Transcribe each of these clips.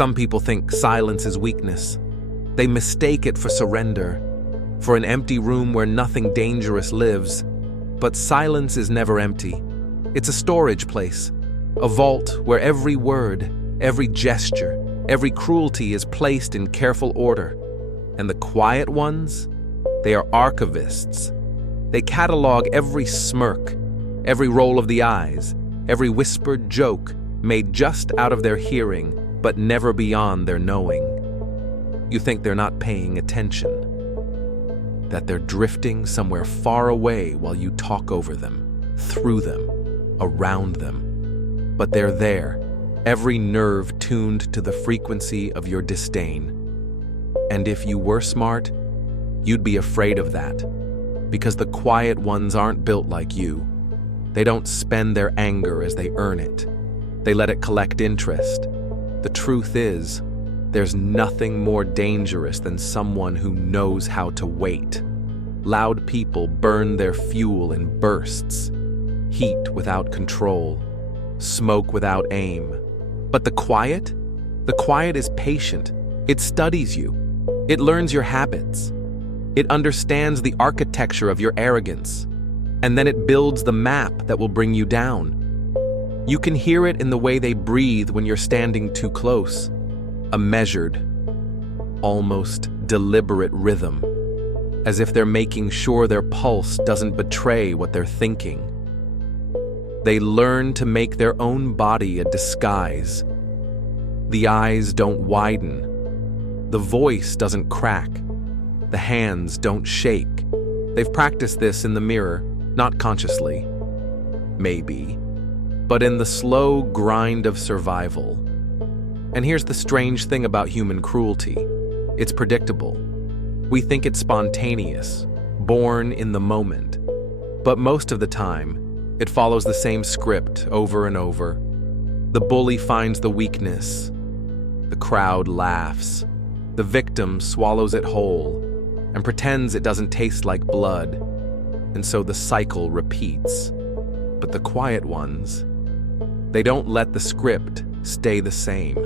Some people think silence is weakness. They mistake it for surrender, for an empty room where nothing dangerous lives. But silence is never empty. It's a storage place, a vault where every word, every gesture, every cruelty is placed in careful order. And the quiet ones, they are archivists. They catalog every smirk, every roll of the eyes, every whispered joke made just out of their hearing, but never beyond their knowing. You think they're not paying attention, that they're drifting somewhere far away while you talk over them, through them, around them. But they're there, every nerve tuned to the frequency of your disdain. And if you were smart, you'd be afraid of that, because the quiet ones aren't built like you. They don't spend their anger as they earn it. They let it collect interest. The truth is, there's nothing more dangerous than someone who knows how to wait. Loud people burn their fuel in bursts, heat without control, smoke without aim. But the quiet is patient. It studies you. It learns your habits. It understands the architecture of your arrogance. And then it builds the map that will bring you down. You can hear it in the way they breathe when you're standing too close. A measured, almost deliberate rhythm, as if they're making sure their pulse doesn't betray what they're thinking. They learn to make their own body a disguise. The eyes don't widen. The voice doesn't crack. The hands don't shake. They've practiced this in the mirror, not consciously. Maybe. But in the slow grind of survival. And here's the strange thing about human cruelty. It's predictable. We think it's spontaneous, born in the moment. But most of the time, it follows the same script over and over. The bully finds the weakness. The crowd laughs. The victim swallows it whole and pretends it doesn't taste like blood. And so the cycle repeats. But the quiet ones, they don't let the script stay the same.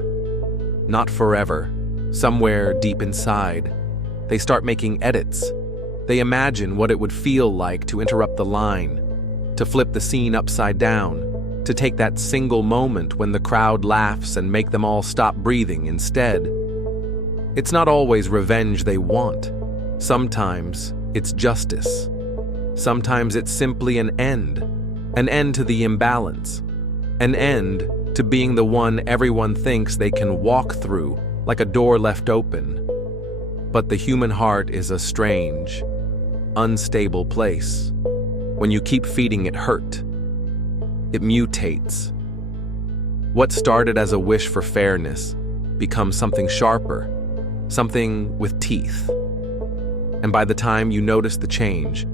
Not forever. Somewhere deep inside, they start making edits. They imagine what it would feel like to interrupt the line, to flip the scene upside down, to take that single moment when the crowd laughs and make them all stop breathing instead. It's not always revenge they want. Sometimes it's justice. Sometimes it's simply an end to the imbalance, an end to being the one everyone thinks they can walk through, like a door left open. But the human heart is a strange, unstable place. When you keep feeding it hurt, it mutates. What started as a wish for fairness becomes something sharper, something with teeth. And by the time you notice the change,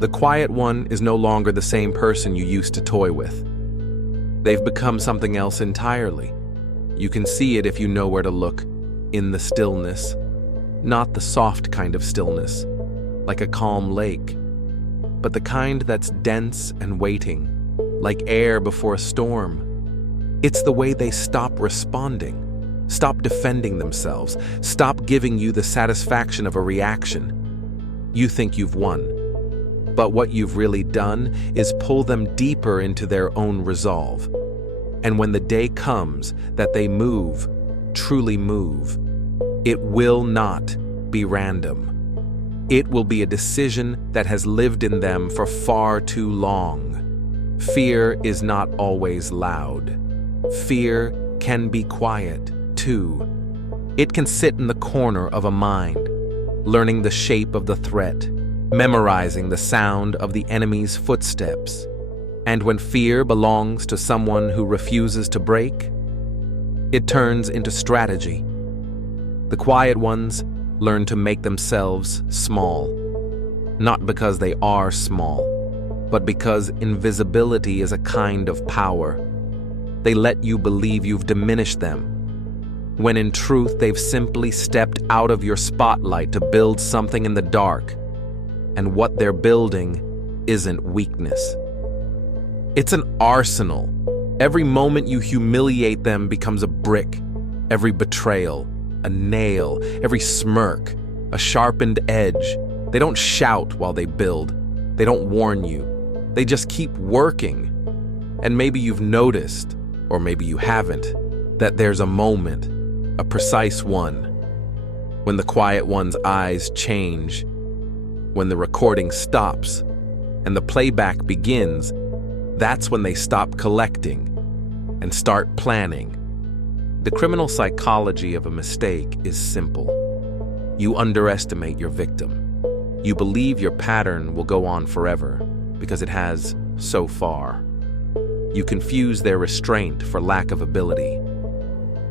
the quiet one is no longer the same person you used to toy with. They've become something else entirely. You can see it if you know where to look, in the stillness. Not the soft kind of stillness, like a calm lake, but the kind that's dense and waiting, like air before a storm. It's the way they stop responding, stop defending themselves, stop giving you the satisfaction of a reaction. You think you've won. But what you've really done is pull them deeper into their own resolve. And when the day comes that they move, truly move, it will not be random. It will be a decision that has lived in them for far too long. Fear is not always loud. Fear can be quiet, too. It can sit in the corner of a mind, learning the shape of the threat, memorizing the sound of the enemy's footsteps. And when fear belongs to someone who refuses to break, it turns into strategy. The quiet ones learn to make themselves small, not because they are small, but because invisibility is a kind of power. They let you believe you've diminished them, when in truth they've simply stepped out of your spotlight to build something in the dark. And what they're building isn't weakness. It's an arsenal. Every moment you humiliate them becomes a brick. Every betrayal, a nail, every smirk, a sharpened edge. They don't shout while they build. They don't warn you. They just keep working. And maybe you've noticed, or maybe you haven't, that there's a moment, a precise one, when the quiet one's eyes change, when the recording stops, and the playback begins. That's when they stop collecting and start planning. The criminal psychology of a mistake is simple. You underestimate your victim. You believe your pattern will go on forever because it has so far. You confuse their restraint for lack of ability.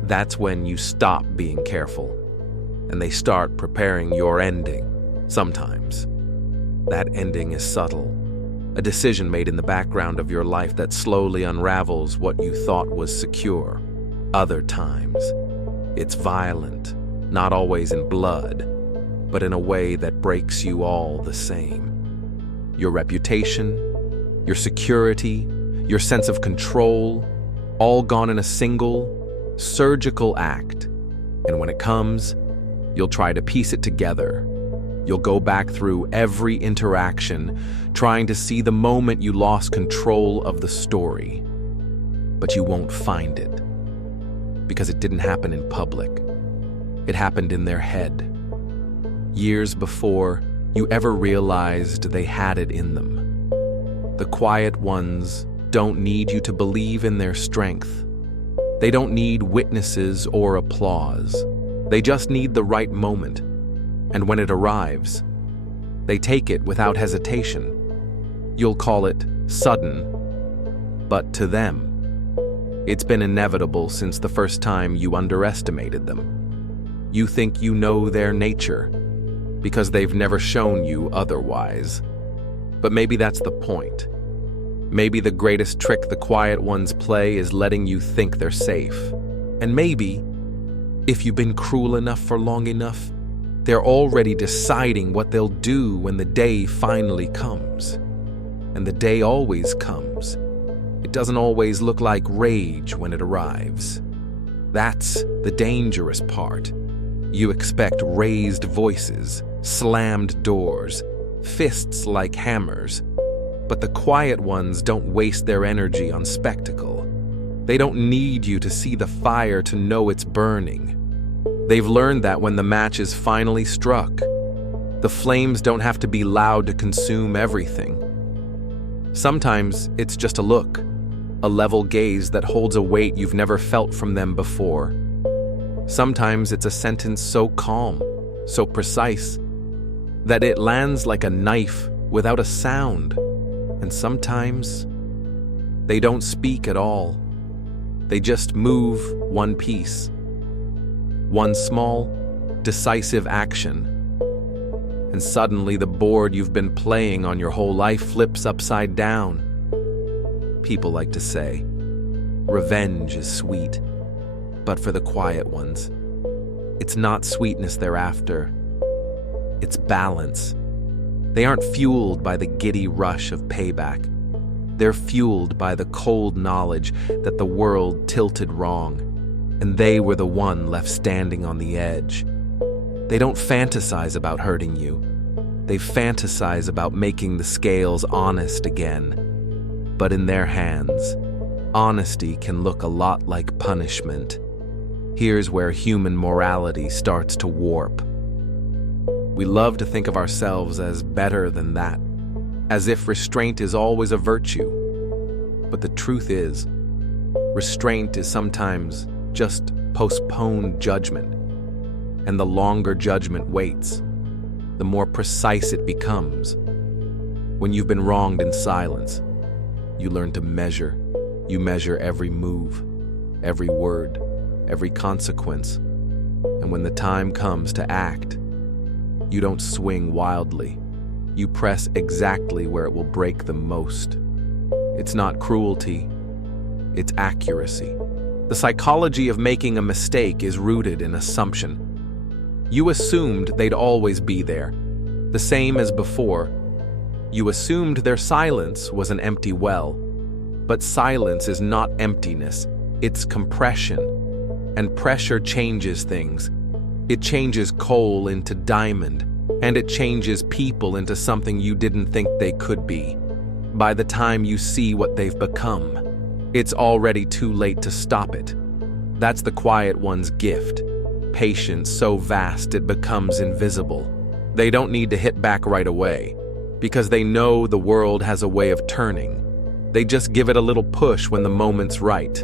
That's when you stop being careful and they start preparing your ending. Sometimes that ending is subtle, a decision made in the background of your life that slowly unravels what you thought was secure. Other times, it's violent, not always in blood, but in a way that breaks you all the same. Your reputation, your security, your sense of control, all gone in a single, surgical act. And when it comes, you'll try to piece it together. You'll go back through every interaction, trying to see the moment you lost control of the story. But you won't find it, because it didn't happen in public. It happened in their head, years before you ever realized they had it in them. The quiet ones don't need you to believe in their strength. They don't need witnesses or applause. They just need the right moment. And when it arrives, they take it without hesitation. You'll call it sudden, but to them, it's been inevitable since the first time you underestimated them. You think you know their nature because they've never shown you otherwise. But maybe that's the point. Maybe the greatest trick the quiet ones play is letting you think they're safe. And maybe, if you've been cruel enough for long enough, they're already deciding what they'll do when the day finally comes. And the day always comes. It doesn't always look like rage when it arrives. That's the dangerous part. You expect raised voices, slammed doors, fists like hammers. But the quiet ones don't waste their energy on spectacle. They don't need you to see the fire to know it's burning. They've learned that when the match is finally struck, the flames don't have to be loud to consume everything. Sometimes it's just a look, a level gaze that holds a weight you've never felt from them before. Sometimes it's a sentence so calm, so precise, that it lands like a knife without a sound. And sometimes they don't speak at all. They just move one piece. One small, decisive action, and suddenly the board you've been playing on your whole life flips upside down. People like to say, revenge is sweet, but for the quiet ones, it's not sweetness they're after. It's balance. They aren't fueled by the giddy rush of payback. They're fueled by the cold knowledge that the world tilted wrong, and they were the one left standing on the edge. They don't fantasize about hurting you. They fantasize about making the scales honest again. But in their hands, honesty can look a lot like punishment. Here's where human morality starts to warp. We love to think of ourselves as better than that, as if restraint is always a virtue. But the truth is, restraint is sometimes just postponed judgment. And the longer judgment waits, the more precise it becomes. When you've been wronged in silence, you learn to measure. You measure every move, every word, every consequence. And when the time comes to act, you don't swing wildly. You press exactly where it will break the most. It's not cruelty, it's accuracy. The psychology of making a mistake is rooted in assumption. You assumed they'd always be there, the same as before. You assumed their silence was an empty well. But silence is not emptiness, it's compression. And pressure changes things. It changes coal into diamond, and it changes people into something you didn't think they could be. By the time you see what they've become, it's already too late to stop it. That's the quiet one's gift. Patience so vast it becomes invisible. They don't need to hit back right away, because they know the world has a way of turning. They just give it a little push when the moment's right.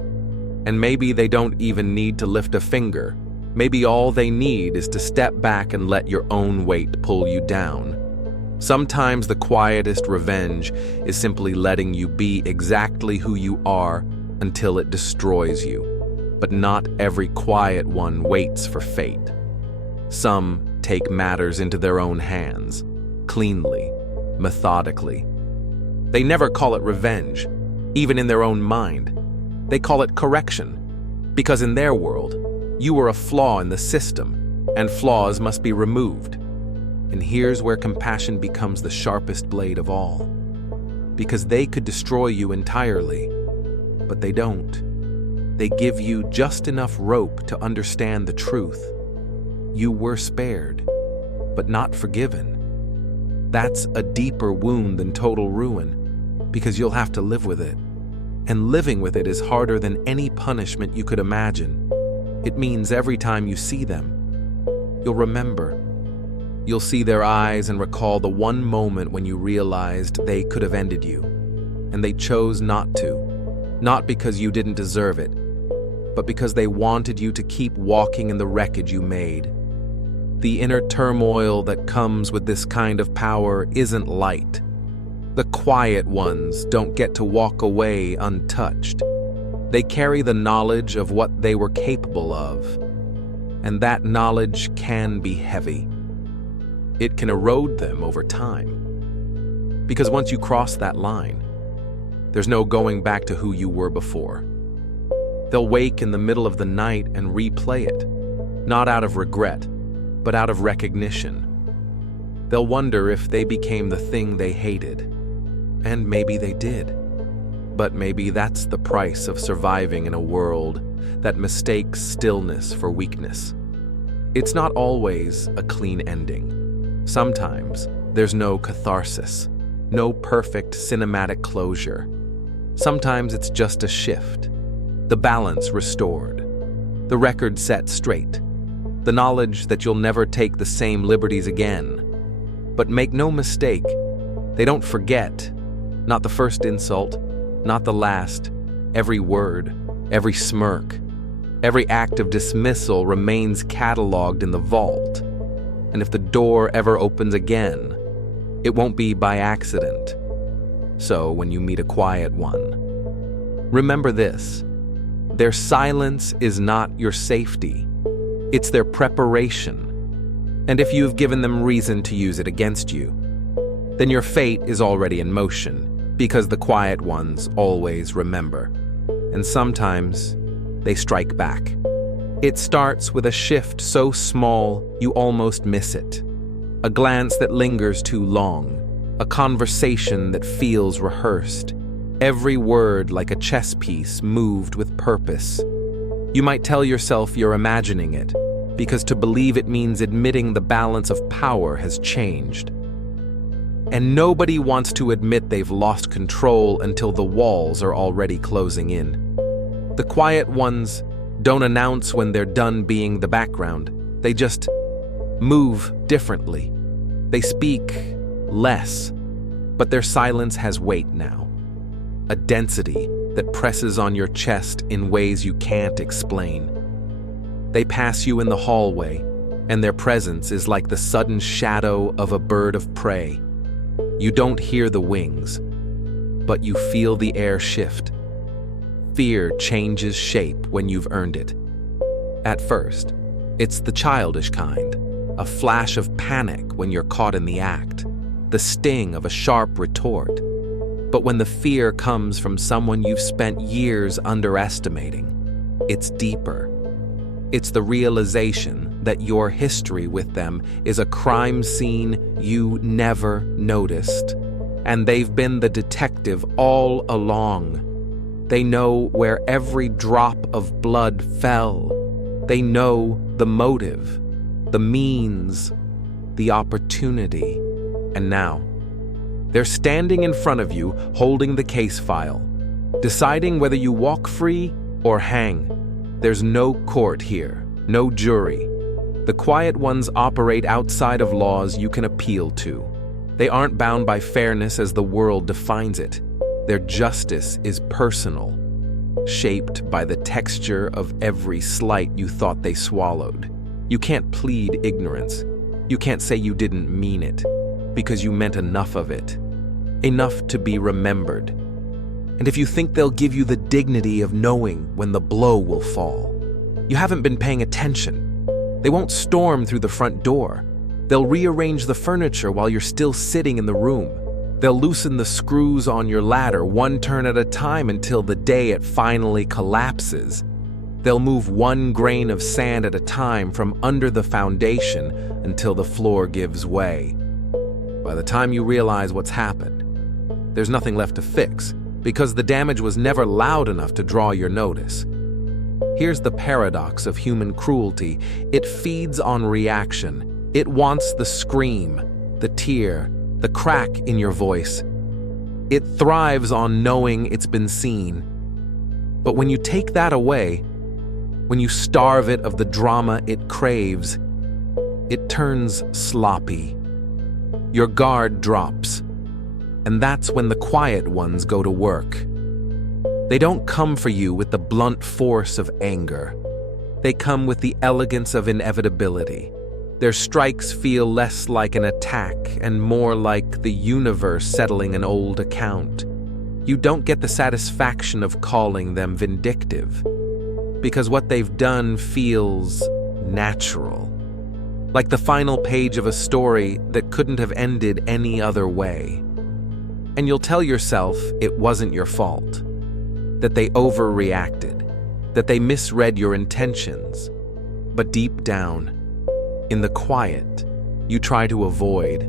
And maybe they don't even need to lift a finger. Maybe all they need is to step back and let your own weight pull you down. Sometimes the quietest revenge is simply letting you be exactly who you are until it destroys you. But not every quiet one waits for fate. Some take matters into their own hands, cleanly, methodically. They never call it revenge, even in their own mind. They call it correction, because in their world, you are a flaw in the system, and flaws must be removed. And here's where compassion becomes the sharpest blade of all. Because they could destroy you entirely, but they don't. They give you just enough rope to understand the truth. You were spared, but not forgiven. That's a deeper wound than total ruin, because you'll have to live with it. And living with it is harder than any punishment you could imagine. It means every time you see them, you'll remember. You'll see their eyes and recall the one moment when you realized they could have ended you, and they chose not to. Not because you didn't deserve it, but because they wanted you to keep walking in the wreckage you made. The inner turmoil that comes with this kind of power isn't light. The quiet ones don't get to walk away untouched. They carry the knowledge of what they were capable of, and that knowledge can be heavy. It can erode them over time. Because once you cross that line, there's no going back to who you were before. They'll wake in the middle of the night and replay it, not out of regret, but out of recognition. They'll wonder if they became the thing they hated. And maybe they did. But maybe that's the price of surviving in a world that mistakes stillness for weakness. It's not always a clean ending. Sometimes there's no catharsis, no perfect cinematic closure. Sometimes it's just a shift, the balance restored, the record set straight, the knowledge that you'll never take the same liberties again. But make no mistake, they don't forget. Not the first insult, not the last. Every word, every smirk, every act of dismissal remains cataloged in the vault. And if the door ever opens again, it won't be by accident. So when you meet a quiet one, remember this: their silence is not your safety. It's their preparation. And if you've given them reason to use it against you, then your fate is already in motion, because the quiet ones always remember. And sometimes they strike back. It starts with a shift so small you almost miss it. A glance that lingers too long. A conversation that feels rehearsed. Every word like a chess piece moved with purpose. You might tell yourself you're imagining it, because to believe it means admitting the balance of power has changed. And nobody wants to admit they've lost control until the walls are already closing in. The quiet ones don't announce when they're done being the background. They just move differently. They speak less, but their silence has weight now. A density that presses on your chest in ways you can't explain. They pass you in the hallway, and their presence is like the sudden shadow of a bird of prey. You don't hear the wings, but you feel the air shift. Fear changes shape when you've earned it. At first, it's the childish kind, a flash of panic when you're caught in the act, the sting of a sharp retort. But when the fear comes from someone you've spent years underestimating, it's deeper. It's the realization that your history with them is a crime scene you never noticed. And they've been the detective all along. They know where every drop of blood fell, They know the motive, the means, the opportunity, and now they're standing in front of you holding the case file, deciding whether you walk free or hang. There's no court here, no jury. The quiet ones operate outside of laws you can appeal to. They aren't bound by fairness as the world defines it. Their justice is personal, shaped by the texture of every slight you thought they swallowed. You can't plead ignorance. You can't say you didn't mean it, because you meant enough of it. Enough to be remembered. And if you think they'll give you the dignity of knowing when the blow will fall, you haven't been paying attention. They won't storm through the front door. They'll rearrange the furniture while you're still sitting in the room. They'll loosen the screws on your ladder one turn at a time until the day it finally collapses. They'll move one grain of sand at a time from under the foundation until the floor gives way. By the time you realize what's happened, there's nothing left to fix, because the damage was never loud enough to draw your notice. Here's the paradox of human cruelty. It feeds on reaction. It wants the scream, the tear, the crack in your voice. It thrives on knowing it's been seen. But when you take that away, when you starve it of the drama it craves, it turns sloppy. Your guard drops. And that's when the quiet ones go to work. They don't come for you with the blunt force of anger. They come with the elegance of inevitability. Their strikes feel less like an attack and more like the universe settling an old account. You don't get the satisfaction of calling them vindictive, because what they've done feels natural. Like the final page of a story that couldn't have ended any other way. And you'll tell yourself it wasn't your fault, that they overreacted, that they misread your intentions. But deep down, in the quiet, you try to avoid.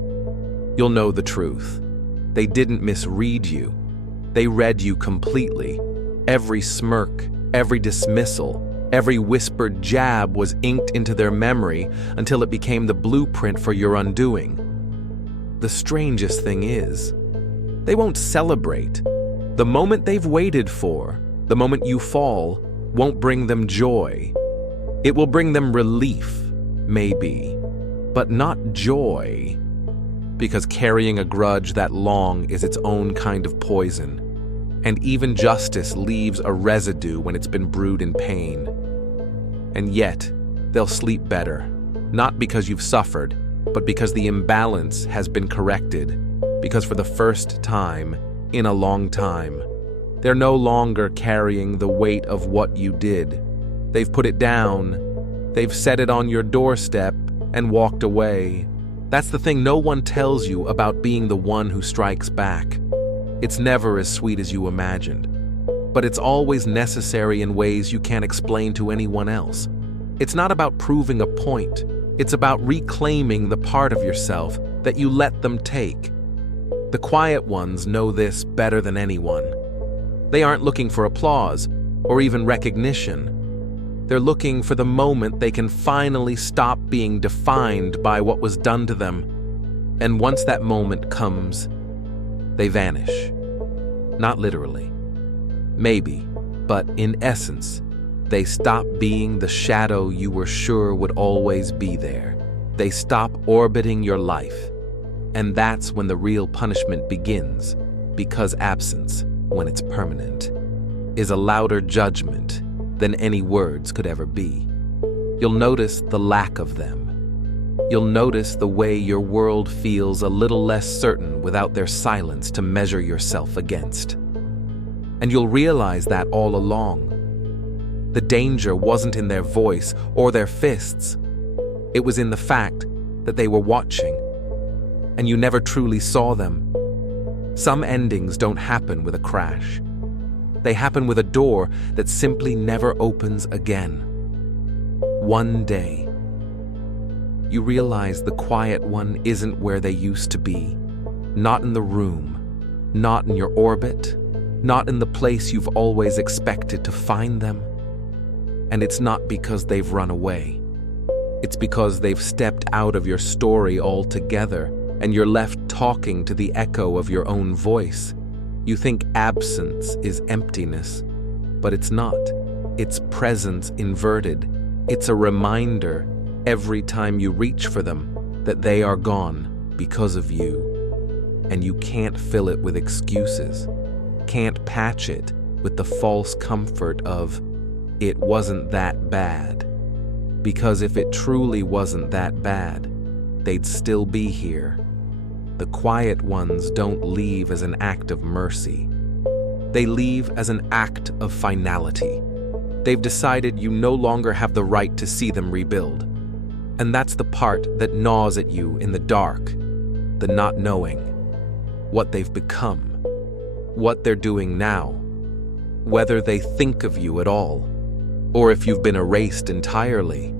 You'll know the truth. They didn't misread you. They read you completely. Every smirk, every dismissal, every whispered jab was inked into their memory until it became the blueprint for your undoing. The strangest thing is, they won't celebrate. The moment they've waited for, the moment you fall, won't bring them joy. It will bring them relief, maybe, but not joy. Because carrying a grudge that long is its own kind of poison. And even justice leaves a residue when it's been brewed in pain. And yet, they'll sleep better, not because you've suffered, but because the imbalance has been corrected. Because for the first time in a long time, they're no longer carrying the weight of what you did. They've put it down, they've set it on your doorstep and walked away. That's the thing no one tells you about being the one who strikes back. It's never as sweet as you imagined, but it's always necessary in ways you can't explain to anyone else. It's not about proving a point. It's about reclaiming the part of yourself that you let them take. The quiet ones know this better than anyone. They aren't looking for applause or even recognition. They're looking for the moment they can finally stop being defined by what was done to them. And once that moment comes, they vanish. Not literally. Maybe, but in essence, they stop being the shadow you were sure would always be there. They stop orbiting your life. And that's when the real punishment begins, because absence, when it's permanent, is a louder judgment than any words could ever be. You'll notice the lack of them. You'll notice the way your world feels a little less certain without their silence to measure yourself against. And you'll realize that all along. The danger wasn't in their voice or their fists. It was in the fact that they were watching, and you never truly saw them. Some endings don't happen with a crash. They happen with a door that simply never opens again. One day, you realize the quiet one isn't where they used to be. Not in the room, not in your orbit, not in the place you've always expected to find them. And it's not because they've run away. It's because they've stepped out of your story altogether, and you're left talking to the echo of your own voice. You think absence is emptiness, but it's not. It's presence inverted. It's a reminder every time you reach for them that they are gone because of you. And you can't fill it with excuses, can't patch it with the false comfort of, it wasn't that bad. Because if it truly wasn't that bad, they'd still be here. The quiet ones don't leave as an act of mercy. They leave as an act of finality. They've decided you no longer have the right to see them rebuild. And that's the part that gnaws at you in the dark, the not knowing, what they've become, what they're doing now, whether they think of you at all, or if you've been erased entirely.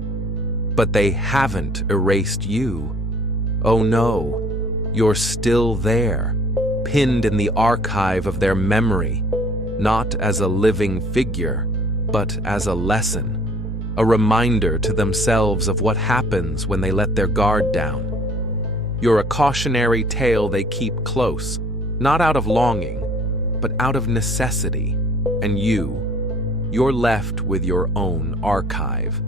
But they haven't erased you. Oh no, you're still there, pinned in the archive of their memory, not as a living figure, but as a lesson, a reminder to themselves of what happens when they let their guard down. You're a cautionary tale they keep close, not out of longing, but out of necessity. And you're left with your own archive.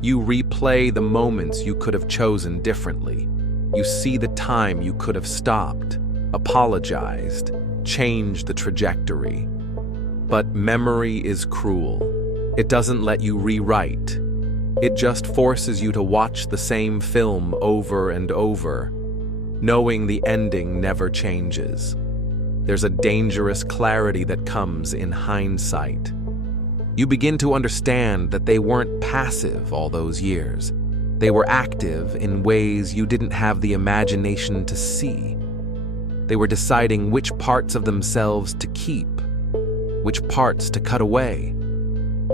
You replay the moments you could have chosen differently. You see the time you could have stopped, apologized, changed the trajectory. But memory is cruel. It doesn't let you rewrite. It just forces you to watch the same film over and over, knowing the ending never changes. There's a dangerous clarity that comes in hindsight. You begin to understand that they weren't passive all those years. They were active in ways you didn't have the imagination to see. They were deciding which parts of themselves to keep, which parts to cut away.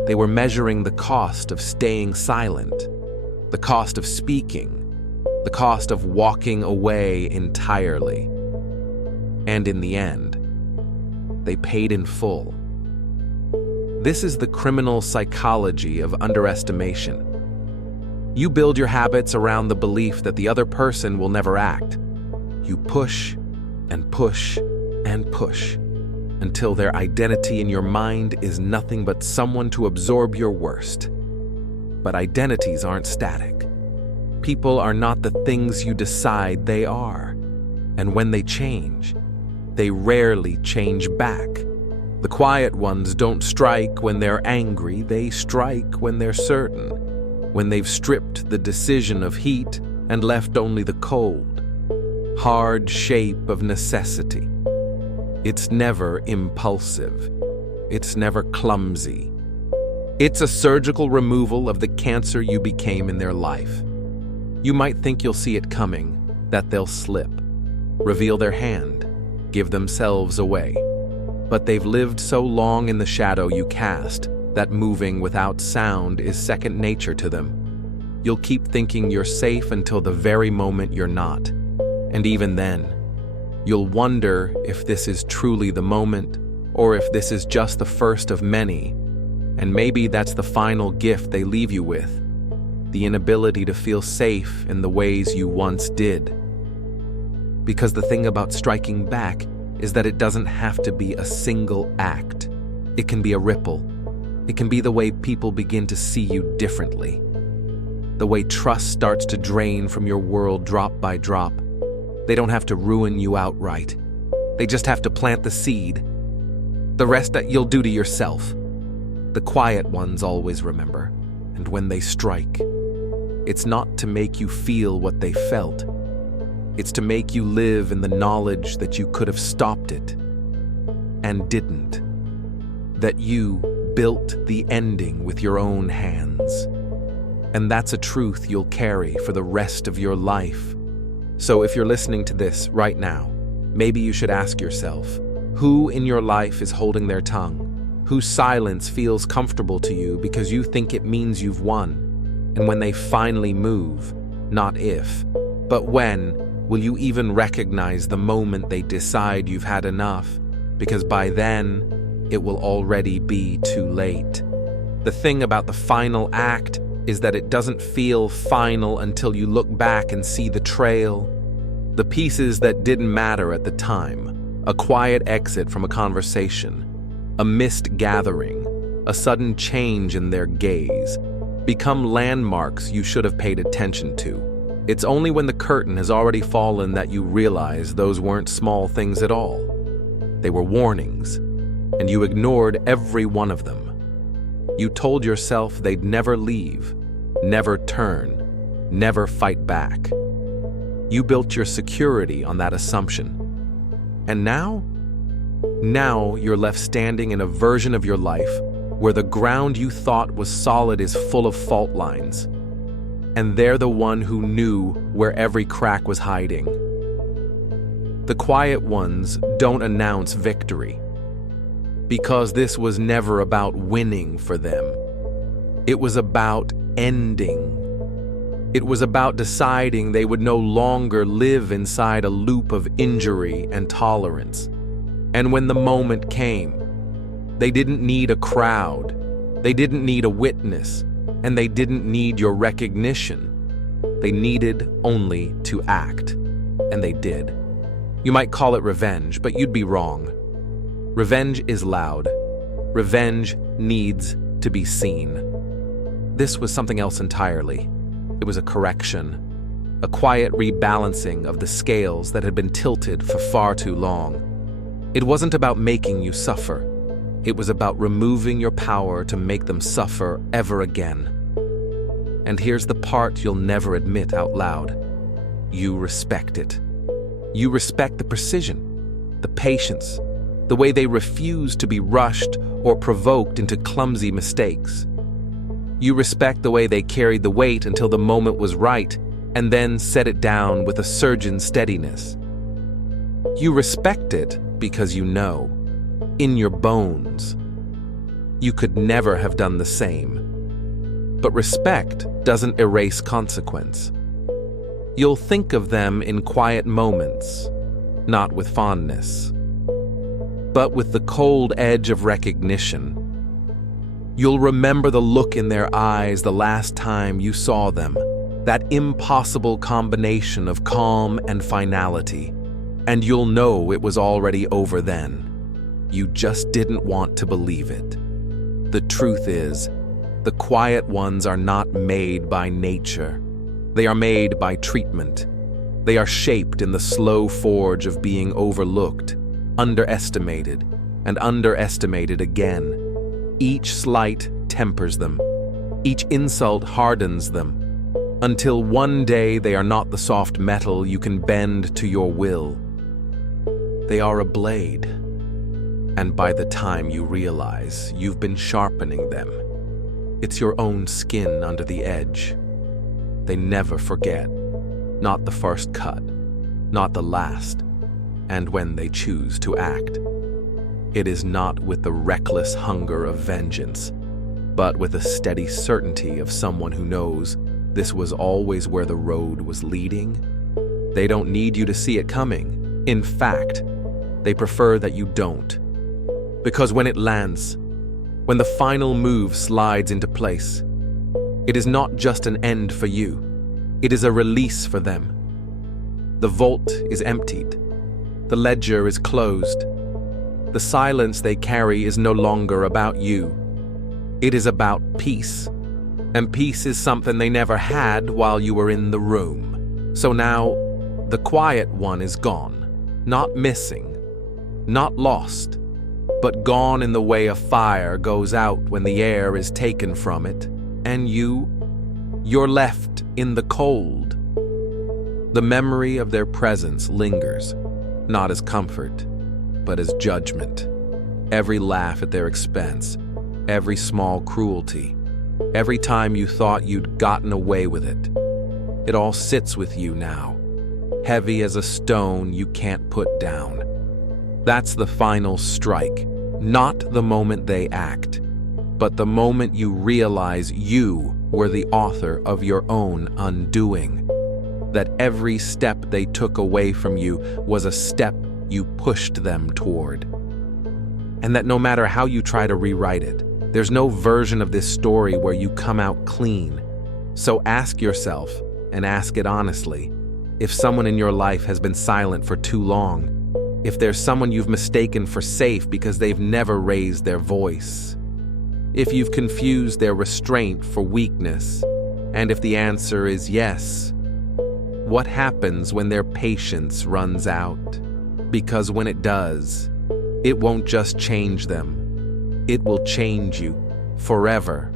They were measuring the cost of staying silent, the cost of speaking, the cost of walking away entirely. And in the end, they paid in full. This is the criminal psychology of underestimation. You build your habits around the belief that the other person will never act. You push and push and push until their identity in your mind is nothing but someone to absorb your worst. But identities aren't static. People are not the things you decide they are. And when they change, they rarely change back. The quiet ones don't strike when they're angry, they strike when they're certain, when they've stripped the decision of heat and left only the cold, hard shape of necessity. It's never impulsive. It's never clumsy. It's a surgical removal of the cancer you became in their life. You might think you'll see it coming, that they'll slip, reveal their hand, give themselves away. But they've lived so long in the shadow you cast that moving without sound is second nature to them. You'll keep thinking you're safe until the very moment you're not. And even then, you'll wonder if this is truly the moment, or if this is just the first of many. And maybe that's the final gift they leave you with, the inability to feel safe in the ways you once did. Because the thing about striking back is that it doesn't have to be a single act. It can be a ripple. It can be the way people begin to see you differently. The way trust starts to drain from your world drop by drop. They don't have to ruin you outright. They just have to plant the seed. The rest that you'll do to yourself. The quiet ones always remember. And when they strike, it's not to make you feel what they felt. It's to make you live in the knowledge that you could have stopped it and didn't. That you built the ending with your own hands. And that's a truth you'll carry for the rest of your life. So if you're listening to this right now, maybe you should ask yourself, who in your life is holding their tongue? Whose silence feels comfortable to you because you think it means you've won? And when they finally move, not if, but when, will you even recognize the moment they decide you've had enough? Because by then, it will already be too late. The thing about the final act is that it doesn't feel final until you look back and see the trail, the pieces that didn't matter at the time, a quiet exit from a conversation, a missed gathering, a sudden change in their gaze, become landmarks you should have paid attention to. It's only when the curtain has already fallen that you realize those weren't small things at all. They were warnings, and you ignored every one of them. You told yourself they'd never leave, never turn, never fight back. You built your security on that assumption. And now? Now you're left standing in a version of your life where the ground you thought was solid is full of fault lines. And they're the one who knew where every crack was hiding. The quiet ones don't announce victory, because this was never about winning for them. It was about ending. It was about deciding they would no longer live inside a loop of injury and tolerance. And when the moment came, they didn't need a crowd, they didn't need a witness, and they didn't need your recognition. They needed only to act, and they did. You might call it revenge, but you'd be wrong. Revenge is loud. Revenge needs to be seen. This was something else entirely. It was a correction, a quiet rebalancing of the scales that had been tilted for far too long. It wasn't about making you suffer. It was about removing your power to make them suffer ever again. And here's the part you'll never admit out loud. You respect it. You respect the precision, the patience, the way they refuse to be rushed or provoked into clumsy mistakes. You respect the way they carried the weight until the moment was right and then set it down with a surgeon's steadiness. You respect it because you know, in your bones, you could never have done the same. But respect doesn't erase consequence. You'll think of them in quiet moments, not with fondness, but with the cold edge of recognition. You'll remember the look in their eyes the last time you saw them, that impossible combination of calm and finality, and you'll know it was already over then. You just didn't want to believe it. The truth is, the quiet ones are not made by nature. They are made by treatment. They are shaped in the slow forge of being overlooked, underestimated, and underestimated again. Each slight tempers them. Each insult hardens them, until one day they are not the soft metal you can bend to your will. They are a blade, and by the time you realize you've been sharpening them, it's your own skin under the edge. They never forget, not the first cut, not the last, and when they choose to act. It is not with the reckless hunger of vengeance, but with the steady certainty of someone who knows this was always where the road was leading. They don't need you to see it coming. In fact, they prefer that you don't. Because when it lands, when the final move slides into place, it is not just an end for you, it is a release for them. The vault is emptied. The ledger is closed. The silence they carry is no longer about you. It is about peace. And peace is something they never had while you were in the room. So now, the quiet one is gone. Not missing. Not lost. But gone in the way a fire goes out when the air is taken from it. And you're left in the cold. The memory of their presence lingers, not as comfort, but as judgment. Every laugh at their expense, every small cruelty, every time you thought you'd gotten away with it. It all sits with you now, heavy as a stone you can't put down. That's the final strike, not the moment they act, but the moment you realize you were the author of your own undoing. That every step they took away from you was a step you pushed them toward. And that no matter how you try to rewrite it, There's no version of this story where you come out clean. So ask yourself, and ask it honestly, if someone in your life has been silent for too long, if there's someone you've mistaken for safe because they've never raised their voice, if you've confused their restraint for weakness, and if the answer is yes, what happens when their patience runs out? Because when it does, it won't just change them, it will change you forever.